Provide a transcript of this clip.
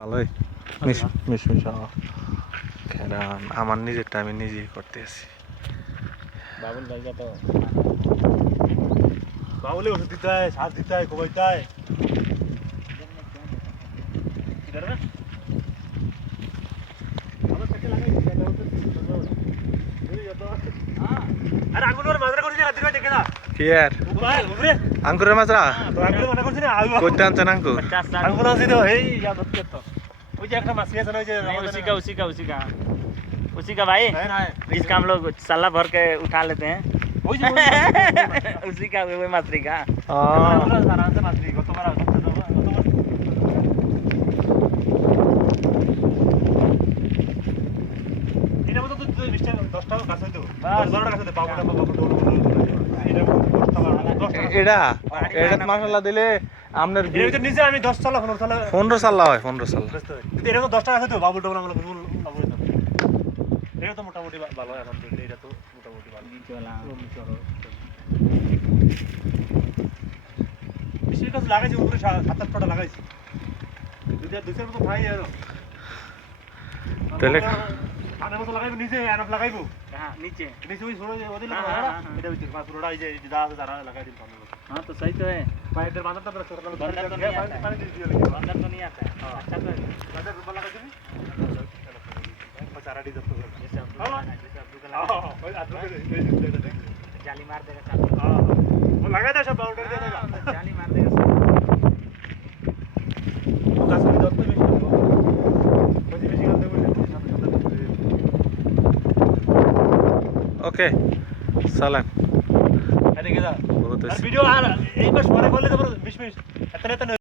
ভালোই মিশমিশ আমার নিজেরটা আমি নিজেই করতে আছি। বাবুল ভাইটা তো বাবুলে ওষুধ দিতে হয়, সার দিতে হয়, কোবাইতে হয়। কি আর আঙ্কুরের মাছরা করতে আনছেন আঙ্কুর? उसी का भाई इसका हम लोग सल्ला भर के उठा लेते हैं। उसी का वही मछली का এটা এটা মশলা দিলে আপনার নিচে আমি 10 সাল 15 সাল হয় 15 সাল। এরকম 10 টাকা আছে তো বাবুল টাবুল আমরা এটা তো মোটামুটি ভালো হয় এখন এটা তো মোটামুটি ভালো বেশি কাজ লাগাইছি উপরে 7-8টা লাগাইছি যদি আর 2-4 মতো খাই আর তাহলে আনার মতো লাগাইবো নিচে আনাপ লাগাইবো हाँ नीचे নিচে ওই ছোট ওদের हाँ, লাগাবো हाँ, हाँ। এটা ভিতরে পাঁচ ছোটটা এই যে যা আছে তারা লাগাই দিন পানি हाँ तो सही तो है। পাইপের বাঁধাটা পুরো ছোট बंदर तो नहीं आता পানি है। দিয়ে দিয়ে লাগে बंदर तो नहीं आता है। अच्छा तो है। বাঁধার রূপা লাগাই দিবি চারা ডিজাইন করে जैसे अब्दुल हाँ। जैसे अब्दुल का হ্যাঁ लगा- ওই আদুকে দেখ जाली मार देगा साथ में। হ্যাঁ ও লাগাই দাও সব বাউন্ডারি দিয়ে দেগা हाँ, जाली मार देगा साथ में। কাশ্মীরি দত্ত বেশি হবে বেশি বেশি করতে বলে ওকে সালাম এদিকে যা বহুত আর ভিডিও আর এই মাস পরে করলে তো 20 এত